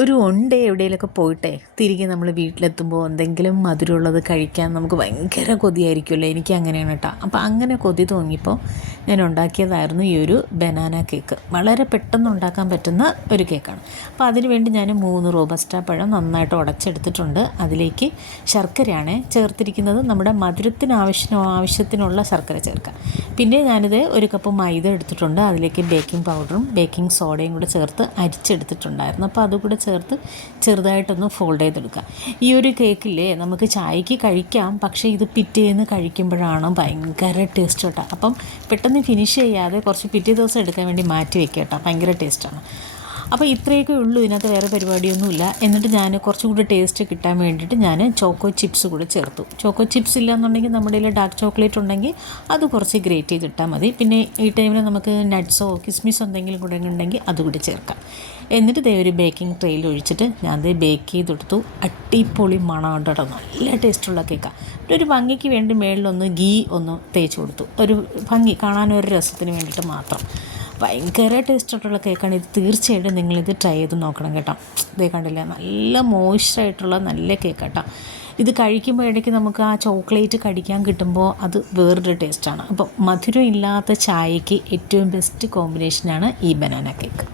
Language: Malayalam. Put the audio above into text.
ഒരു വൺ ഡേ എവിടെയെങ്കിലുമൊക്കെ പോയിട്ടേ തിരികെ നമ്മൾ വീട്ടിലെത്തുമ്പോൾ എന്തെങ്കിലും മധുരമുള്ളത് കഴിക്കാൻ നമുക്ക് ഭയങ്കര കൊതിയായിരിക്കുമല്ലോ. എനിക്ക് അങ്ങനെയാണ് കേട്ടോ. അപ്പോൾ അങ്ങനെ കൊതി തോന്നിയപ്പോൾ ഞാൻ ഉണ്ടാക്കിയതായിരുന്നു ഈ ഒരു ബനാന കേക്ക്. വളരെ പെട്ടെന്ന് ഉണ്ടാക്കാൻ പറ്റുന്ന ഒരു കേക്കാണ്. അപ്പോൾ അതിന് വേണ്ടി ഞാൻ 3 റോബസ്റ്റ പഴം നന്നായിട്ട് ഉടച്ചെടുത്തിട്ടുണ്ട്. അതിലേക്ക് ശർക്കരയാണ് ചേർത്തിരിക്കുന്നത്. നമ്മുടെ മധുരത്തിന് ആവശ്യത്തിനുള്ള ശർക്കര ചേർക്കാം. പിന്നെ ഞാനിത് 1 കപ്പ് മൈദ എടുത്തിട്ടുണ്ട്. അതിലേക്ക് ബേക്കിംഗ് പൗഡറും ബേക്കിംഗ് സോഡയും കൂടെ ചേർത്ത് അരിച്ചെടുത്തിട്ടുണ്ടായിരുന്നു. അപ്പോൾ അതുകൂടെ ചേർത്ത് ചെറുതായിട്ടൊന്ന് ഫോൾഡ് ചെയ്തെടുക്കുക. ഈ ഒരു കേക്കില്ലേ നമുക്ക് ചായക്ക് കഴിക്കാം, പക്ഷേ ഇത് പിറ്റേന്ന് കഴിക്കുമ്പോഴാണ് ഭയങ്കര ടേസ്റ്റ് കേട്ടോ. അപ്പം പെട്ടെന്ന് ഫിനിഷ് ചെയ്യാതെ കുറച്ച് പിറ്റേ ദിവസം എടുക്കാൻ വേണ്ടി മാറ്റി വെക്കുക കേട്ടോ. ഭയങ്കര ടേസ്റ്റാണ്. അപ്പോൾ ഇത്രയൊക്കെ ഉള്ളൂ, ഇതിനകത്ത് വേറെ പരിപാടിയൊന്നുമില്ല. എന്നിട്ട് ഞാൻ കുറച്ചും കൂടി ടേസ്റ്റ് കിട്ടാൻ വേണ്ടിയിട്ട് ഞാൻ ചോക്കോ ചിപ്സ് കൂടെ ചേർത്തു. ചോക്കോ ചിപ്സ് ഇല്ലയെന്നുണ്ടെങ്കിൽ നമ്മുടെ കയ്യിൽ ഡാർക്ക് ചോക്ലേറ്റ് ഉണ്ടെങ്കിൽ അത് കുറച്ച് ഗ്രേറ്റ് ചെയ്തിട്ടാൽ മതി. പിന്നെ ഈ ടൈമിൽ നമുക്ക് നട്ട്സോ കിസ്മിസോ എന്തെങ്കിലും കൂടെ ഉണ്ടെങ്കിൽ അതുകൂടി ചേർക്കാം. എന്നിട്ട് ദേ ഒരു ബേക്കിംഗ് ട്രെയിൽ ഒഴിച്ചിട്ട് ഞാൻ അത് ബേക്ക് ചെയ്തെടുത്തു. അടിപൊളി മണം കേട്ടോ, നല്ല ടേസ്റ്റുള്ള കേക്കാണ്. ഒരു ഭംഗിക്ക് വേണ്ടി മേളിലൊന്ന് ഗീ ഒന്ന് തേച്ച് കൊടുത്തു, ഒരു ഭംഗി കാണാനൊരു രസത്തിന് വേണ്ടിയിട്ട് മാത്രം. ഭയങ്കര ടേസ്റ്റായിട്ടുള്ള കേക്കാണ് ഇത്. തീർച്ചയായിട്ടും നിങ്ങളിത് ട്രൈ ചെയ്ത് നോക്കണം കേട്ടോ. ഇതേ കണ്ടില്ല, നല്ല മോയ്സ്ചറായിട്ടുള്ള നല്ല കേക്ക് കേട്ടോ. ഇത് കഴിക്കുമ്പോൾ ഇടയ്ക്ക് നമുക്ക് ആ ചോക്ലേറ്റ് കടിക്കാൻ കിട്ടുമ്പോൾ അത് വേറൊരു ടേസ്റ്റാണ്. അപ്പം മധുരം ഇല്ലാത്ത ചായക്ക് ഏറ്റവും ബെസ്റ്റ് കോമ്പിനേഷനാണ് ഈ ബനാന കേക്ക്.